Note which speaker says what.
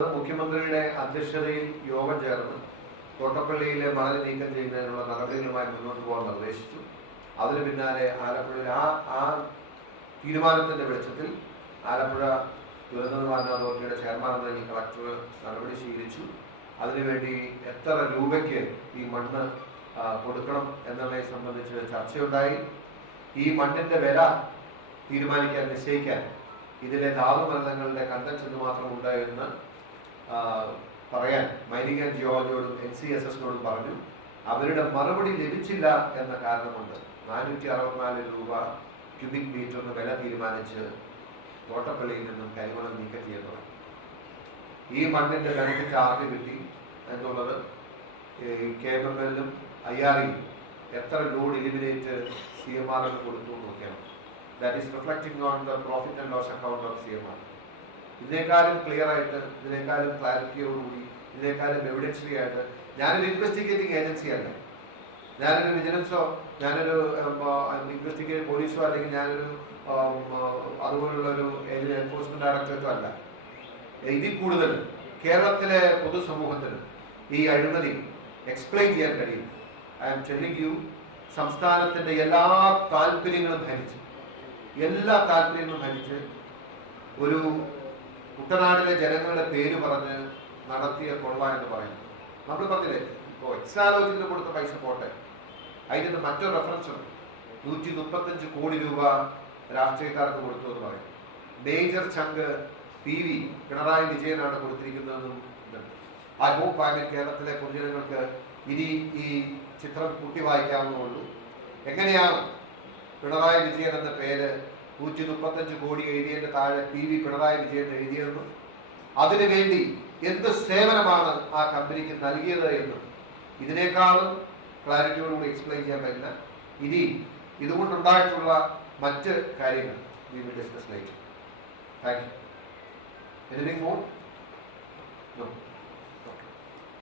Speaker 1: മുഖ്യമന്ത്രിയുടെ അധ്യക്ഷതയിൽ യോഗം ചേർന്ന്. തോട്ടപ്പള്ളിയിലെ മണൽ നീക്കം ചെയ്യുന്നതിനുള്ള നടപടികളുമായി മുന്നോട്ട് പോകാൻ നിർദ്ദേശിച്ചു. അതിന് പിന്നാലെ ആലപ്പുഴ ആ ആ തീരുമാനത്തിന്റെ വെളിച്ചത്തിൽ ആലപ്പുഴ ദുരന്ത നിവാരണ അതോറിറ്റിയുടെ ചെയർമാൻ എന്ന കളക്ടർ നടപടി സ്വീകരിച്ചു. അതിനുവേണ്ടി എത്ര രൂപയ്ക്ക് ഈ മണ്ണ് കൊടുക്കണം എന്നുള്ളതിനെ സംബന്ധിച്ച് ചർച്ചയുണ്ടായി. ഈ മണ്ണിന്റെ വില തീരുമാനിക്കാൻ നിശ്ചയിക്കാൻ ഇതിലെ ധാതുമരണങ്ങളുടെ കണ്ടൻസ് എന്തുമാത്രം മാത്രം എന്ന് ആ, പറയാൻ മൈനിങ് ആൻഡ് ജിയോളജിയോടും എൻ സി എസ് എസിനോടും പറഞ്ഞു അവരുടെ മറുപടി ലഭിച്ചില്ല എന്ന കാരണം കൊണ്ട് നാനൂറ്റി അറുപത്തിനാല് രൂപ ക്യൂബിക് മീറ്ററിന് വില തീരുമാനിച്ച് തോട്ടപ്പള്ളിയിൽ നിന്നും കരിമണം നീക്കം ചെയ്യാൻ തുടങ്ങി. ഈ മണ്ണിന്റെ വിലക്ക് ചാർജ് കിട്ടി എന്നുള്ളത് കെ എം എം എല്ലും ഐ ആറിയും എത്ര ലോഡ് ഇലിമിനേറ്റ് സി എം ആറിന് കൊടുത്തു നോക്കിയാണ് that is reflecting on the profit and loss account of C M R ഇതിനേക്കാളും ക്ലിയർ ആയിട്ട് ഇതിനേക്കാളും ക്ലാരിറ്റിയോടുകൂടി ഇതിനേക്കാളും എവിഡൻഷ്യലി ആയിട്ട് ഞാനൊരു ഇൻവെസ്റ്റിഗേറ്റിംഗ് ഏജൻസി അല്ല. ഞാനൊരു വിജിലൻസോ ഞാനൊരു ഇൻവെസ്റ്റിഗേറ്റ് പോലീസോ അല്ലെങ്കിൽ ഞാനൊരു അതുപോലുള്ള ഒരു എൻഫോഴ്സ്മെന്റ് ഡയറക്ടറേറ്റോ അല്ല. ഇതിൽ കൂടുതൽ കേരളത്തിലെ പൊതുസമൂഹത്തിന് ഈ അഴിമതി എക്സ്പ്ലെയിൻ ചെയ്യാൻ കഴിയും. ഐ ആം ടെല്ലിംഗ് യു സംസ്ഥാനത്തിന്റെ എല്ലാ താല്പര്യങ്ങളും ഭരിച്ച് എല്ലാ താല്പര്യങ്ങളും ഭരിച്ച് ഒരു കുട്ടനാടിലെ ജനങ്ങളുടെ പേര് പറഞ്ഞ് നടത്തിയ കൊള്ള എന്ന് പറയുന്നു. നമ്മൾ പറഞ്ഞില്ലേ ഇപ്പോൾ എക്സാലോജിന് കൊടുത്ത പൈസ പോട്ടെ. അതിന് മറ്റൊരു റെഫറൻസ് ഉണ്ട്. നൂറ്റി മുപ്പത്തഞ്ച് കോടി രൂപ രാഷ്ട്രീയക്കാർക്ക് കൊടുത്തു എന്ന് പറയും. മേജർ ചങ്ക് പി വി പിണറായി വിജയനാണ് കൊടുത്തിരിക്കുന്നതെന്നും ഐ ഹോപ്പ് ഐ മീൻ കേരളത്തിലെ പൊതുജനങ്ങൾക്ക് ഇനി ഈ ചിത്രം കൂട്ടി വായിക്കാവുന്നുള്ളൂ എങ്ങനെയാണ് പിണറായി വിജയൻ എന്ന പേര് നൂറ്റി മുപ്പത്തഞ്ച് കോടി എഴുതിയതിന്റെ താഴെ പി വി പിണറായി വിജയൻ എഴുതിയതെന്നും അതിനുവേണ്ടി എന്ത് സേവനമാണ് ആ കമ്പനിക്ക് നൽകിയത് എന്നും ഇതിനേക്കാളും ക്ലാരിറ്റിയോടുകൂടി എക്സ്പ്ലെയിൻ ചെയ്യാൻ പറ്റില്ല. ഇനി ഇതുകൊണ്ടുണ്ടായിട്ടുള്ള മറ്റ് കാര്യങ്ങൾ we will discuss later thank you anything more no